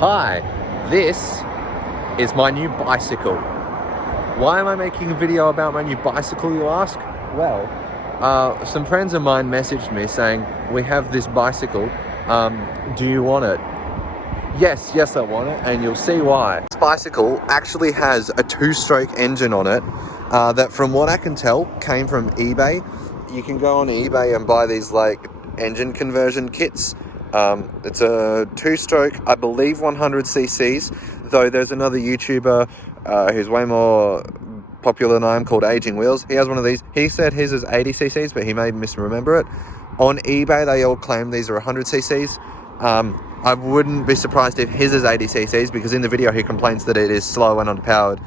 Hi, this is my new bicycle. Why am I making a video about my new bicycle, you ask? Well, some friends of mine messaged me saying, we have this bicycle, do you want it? Yes, I want it, and you'll see why. This bicycle actually has a two-stroke engine on it that, from what I can tell, came from eBay. You can go on eBay and buy these like engine conversion kits. It's a two-stroke, I believe 100 cc's, though there's another YouTuber who's way more popular than I am called Aging Wheels. He has one of these. He said his is 80 cc's, but he may misremember it. On eBay, they all claim these are 100 cc's. I wouldn't be surprised if his is 80 cc's, because in the video he complains that it is slow and underpowered.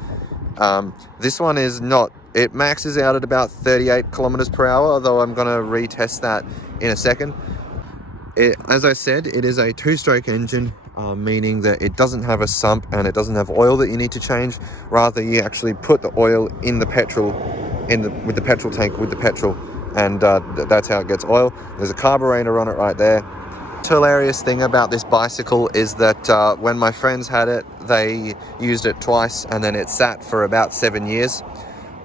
This one is not. It maxes out at about 38 kilometers per hour, although I'm going to retest that in a second. As I said, it is a two-stroke engine, meaning that it doesn't have a sump and it doesn't have oil that you need to change. Rather, you actually put the oil in the petrol, with the petrol tank with the petrol, and that's how it gets oil. There's a carburetor on it right there. The hilarious thing about this bicycle is that when my friends had it, they used it twice, and then it sat for about 7 years.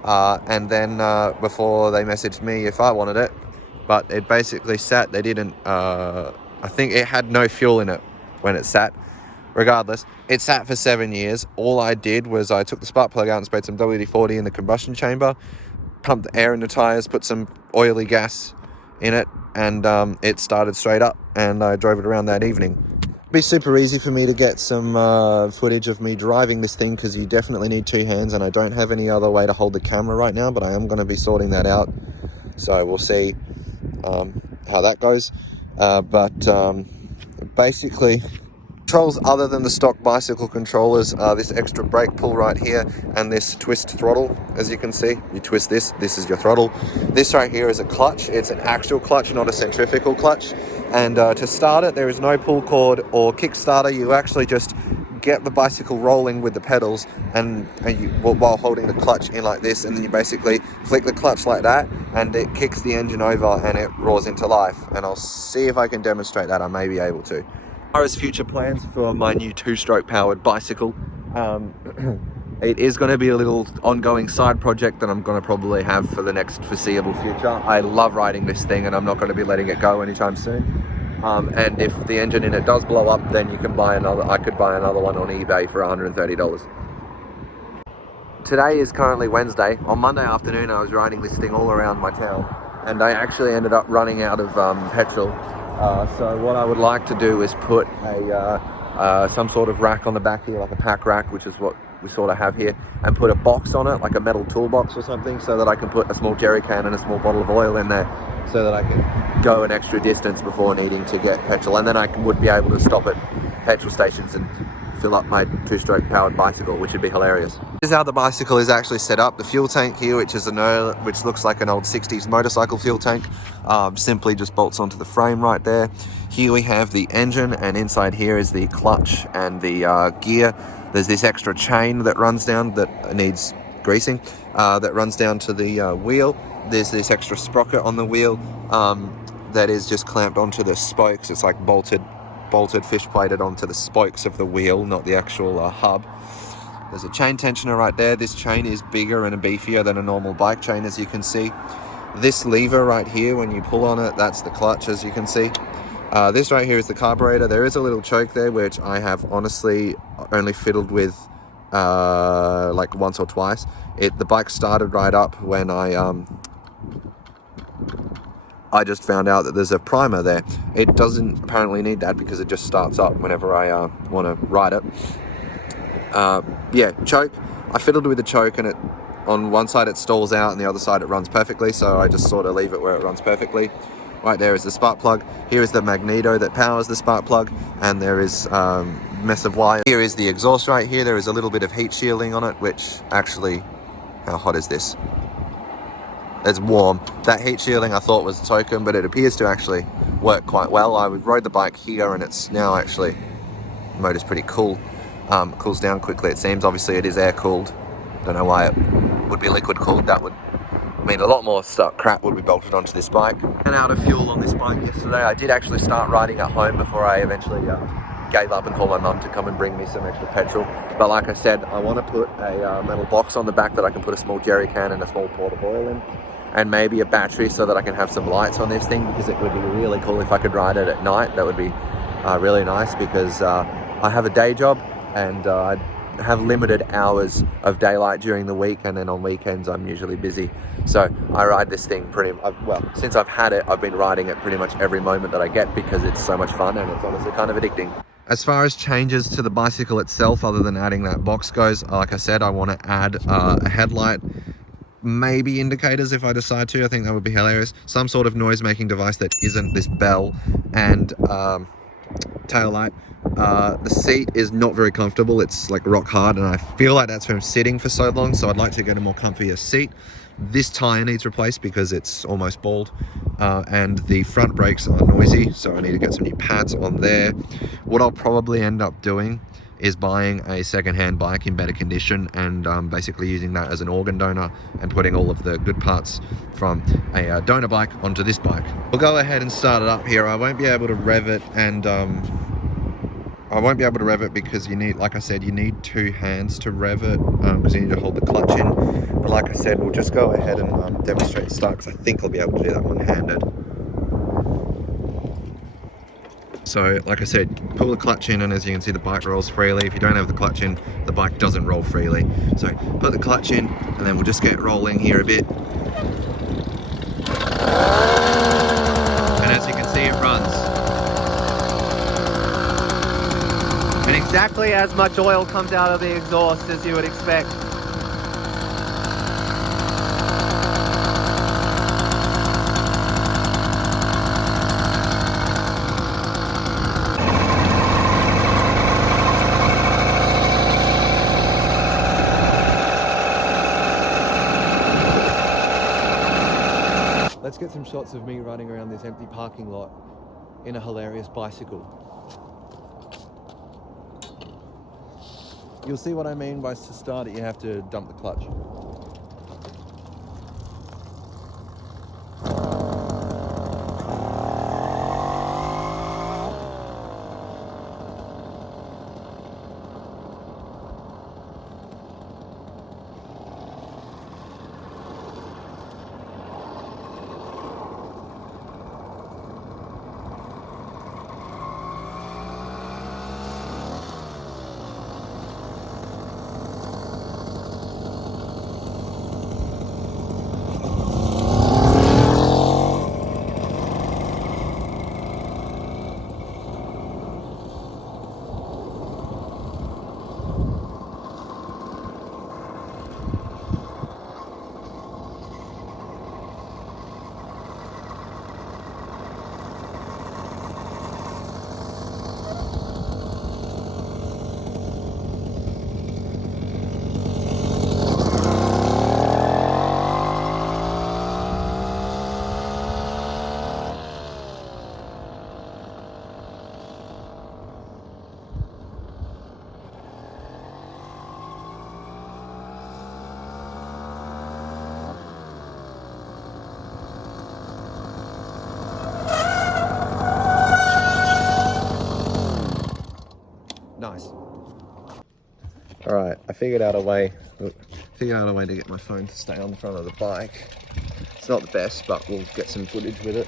And then before they messaged me if I wanted it. But it basically sat. They didn't, I think it had no fuel in it when it sat. Regardless, it sat for 7 years. All I did was I took the spark plug out and sprayed some WD-40 in the combustion chamber, pumped the air in the tires, put some oily gas in it, and it started straight up, and I drove it around that evening. It'd be super easy for me to get some footage of me driving this thing, because you definitely need two hands, and I don't have any other way to hold the camera right now, but I am going to be sorting that out. So we'll see how that goes, but basically, controls other than the stock bicycle controllers are this extra brake pull right here and this twist throttle. As you can see, you twist this is your throttle. This right here is a clutch. It's an actual clutch, not a centrifugal clutch, and to start it there is no pull cord or kickstarter. You actually just get the bicycle rolling with the pedals and you, while holding the clutch in like this, and then you basically flick the clutch like that and it kicks the engine over and it roars into life. And I'll see if I can demonstrate that. I may be able to. As far as future plans for my new two-stroke powered bicycle, it is going to be a little ongoing side project that I'm going to probably have for the next foreseeable future. I love riding this thing and I'm not going to be letting it go anytime soon. And if the engine in it does blow up, then you can buy another. I could buy another one on eBay for $130. Today is currently Wednesday. On Monday afternoon, I was riding this thing all around my town, and I actually ended up running out of petrol. So what I would like to do is put some sort of rack on the back here, like a pack rack, which is what we sort of have here, and put a box on it, like a metal toolbox or something, so that I can put a small jerry can and a small bottle of oil in there, so that I can go an extra distance before needing to get petrol, and then I would be able to stop at petrol stations and fill up my two-stroke powered bicycle, which would be hilarious. This is how the bicycle is actually set up. The fuel tank here, which looks like an old 60s motorcycle fuel tank, simply just bolts onto the frame right there. Here we have the engine, and inside here is the clutch and the gear. There's this extra chain that runs down that needs greasing, that runs down to the wheel. There's this extra sprocket on the wheel that is just clamped onto the spokes. It's like bolted fish plated onto the spokes of the wheel, not the actual hub. There's a chain tensioner right there. This chain is bigger and beefier than a normal bike chain, as you can see. This lever right here, when you pull on it, that's the clutch, as you can see. This right here is the carburetor. There is a little choke there, which I have honestly only fiddled with like once or twice. The bike started right up when I just found out that there's a primer there. It doesn't apparently need that because it just starts up whenever I want to ride it. Yeah, choke. I fiddled with the choke, and on one side it stalls out and the other side it runs perfectly, so I just sort of leave it where it runs perfectly. Right there is the spark plug. Here is the magneto that powers the spark plug, and there is mess of wire. Here is the exhaust right here. There is a little bit of heat shielding on it, which actually, how hot is this? It's warm. That heat shielding I thought was a token, but it appears to actually work quite well. I rode the bike here, and it's now actually, the motor's pretty cool. Cools down quickly, it seems. Obviously it is air cooled. Don't know why it would be liquid cooled. That would mean a lot more crap would be bolted onto this bike. Ran out of fuel on this bike yesterday. I did actually start riding at home before I eventually gave up and called my mum to come and bring me some extra petrol. But like I said, I want to put a metal box on the back that I can put a small jerry can and a small quart of oil in, and maybe a battery so that I can have some lights on this thing, because it would be really cool if I could ride it at night. That would be really nice, because I have a day job and I have limited hours of daylight during the week, and then on weekends I'm usually busy. So I ride this thing well, since I've had it, I've been riding it pretty much every moment that I get, because it's so much fun and it's honestly kind of addicting. As far as changes to the bicycle itself, other than adding that box goes, like I said, I want to add a headlight, maybe indicators if I decide to. I think that would be hilarious. Some sort of noise making device that isn't this bell, and tail light. The seat is not very comfortable. It's like rock hard, and I feel like that's from sitting for so long, so I'd like to get a more comfier seat. This tire needs replaced because it's almost bald, and the front brakes are noisy, so I need to get some new pads on there. What I'll probably end up doing is buying a second-hand bike in better condition, and basically using that as an organ donor and putting all of the good parts from a donor bike onto this bike. We'll go ahead and start it up here. I won't be able to rev it, and I won't be able to rev it because you need, like I said, you need two hands to rev it, because you need to hold the clutch in. But like I said, we'll just go ahead and demonstrate the start, because I think I'll be able to do that one-handed. So like I said, pull the clutch in, and as you can see, the bike rolls freely. If you don't have the clutch in, the bike doesn't roll freely. So put the clutch in, and then we'll just get rolling here a bit. And as you can see, it runs. And exactly as much oil comes out of the exhaust as you would expect. Let's get some shots of me running around this empty parking lot in a hilarious bicycle. You'll see what I mean by, to start it, you have to dump the clutch. Nice. All right, I figured out a way to get my phone to stay on the front of the bike. It's not the best, but we'll get some footage with it.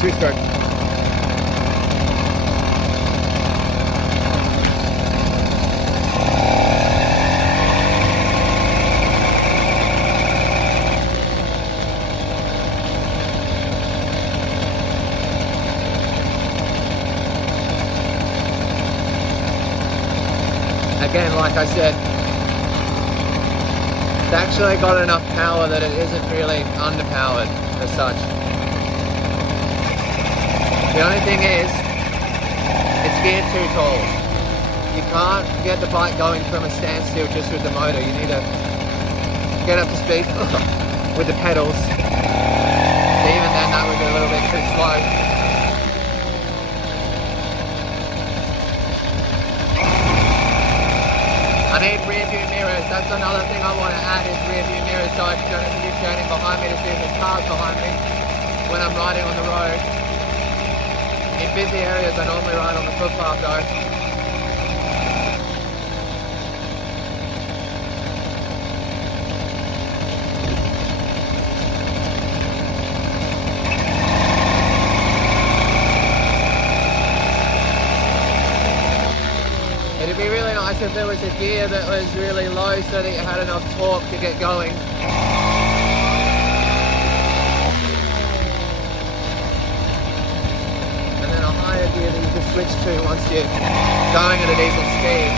Two-stroke. Again, like I said, it's actually got enough power that it isn't really underpowered as such. The only thing is, it's geared too tall. You can't get the bike going from a standstill just with the motor. You need to get up to speed with the pedals. Even then, that was a little bit too slow. I need rear view mirrors. That's another thing I want to add is rear view mirrors, so I don't have to be turning behind me to see if there's cars behind me when I'm riding on the road. In busy areas, I normally ride on the footpath though. It'd be really nice if there was a gear that was really low so that you had enough torque to get going. And then a higher gear that you can switch to once you're going at a decent speed.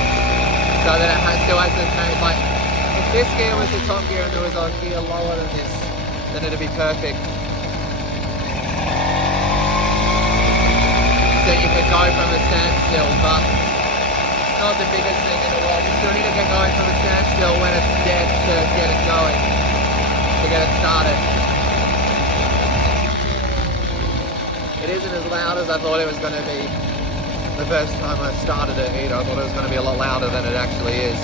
So that it still has the same, like, if this gear was the top gear and there was a gear lower than this, then it'd be perfect. So you could go from a standstill, but not the biggest thing in the world. You still need to get going from a standstill when it's dead to get it going, to get it started. It isn't as loud as I thought it was going to be the first time I started it either. I thought it was going to be a lot louder than it actually is.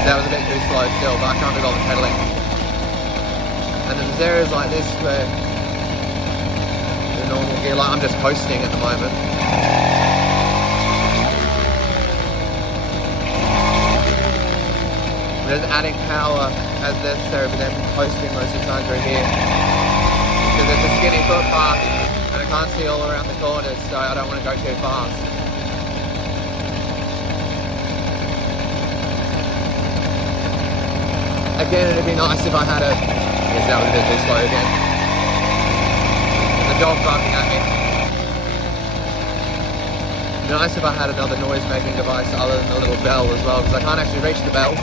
So that was a bit too slow still, but I can't be bothered pedaling. And then there's areas like this where the normal gear, like I'm just coasting at the moment. There's adding power as necessary, but then coasting most of the time through here. Because it's a skinny footpath and I can't see all around the corners, so I don't want to go too fast. Again, it'd be nice if I had a... Yes, that was a bit too slow again. And the dog barking at me. It'd be nice if I had another noise-making device other than the little bell as well, because I can't actually reach the bell.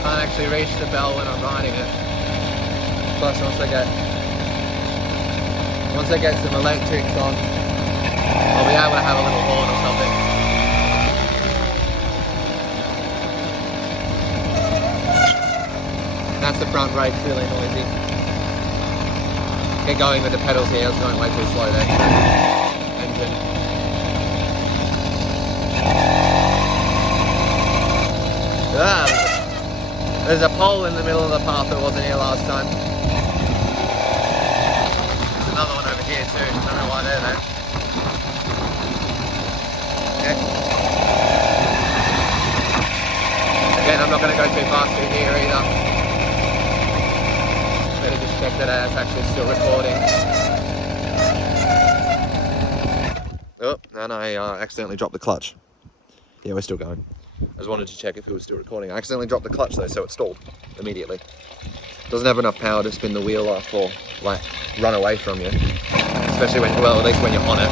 Can't actually reach the bell when I'm riding it. Plus, once I get some electrics on, I'll be able to have a little horn or something. That's the front brake, really noisy. Get going with the pedals here, I was going way too slow there. Engine. There's a pole in the middle of the path that wasn't here last time. There's another one over here too, I don't know why they're there. Again, I'm not going to go too fast through here either. Better just check that it's actually still recording. Oh, and I accidentally dropped the clutch. Yeah, we're still going. I just wanted to check if it was still recording. I accidentally dropped the clutch though, so it stalled immediately. Doesn't have enough power to spin the wheel up or like run away from you. Especially when, well, at least when you're on it.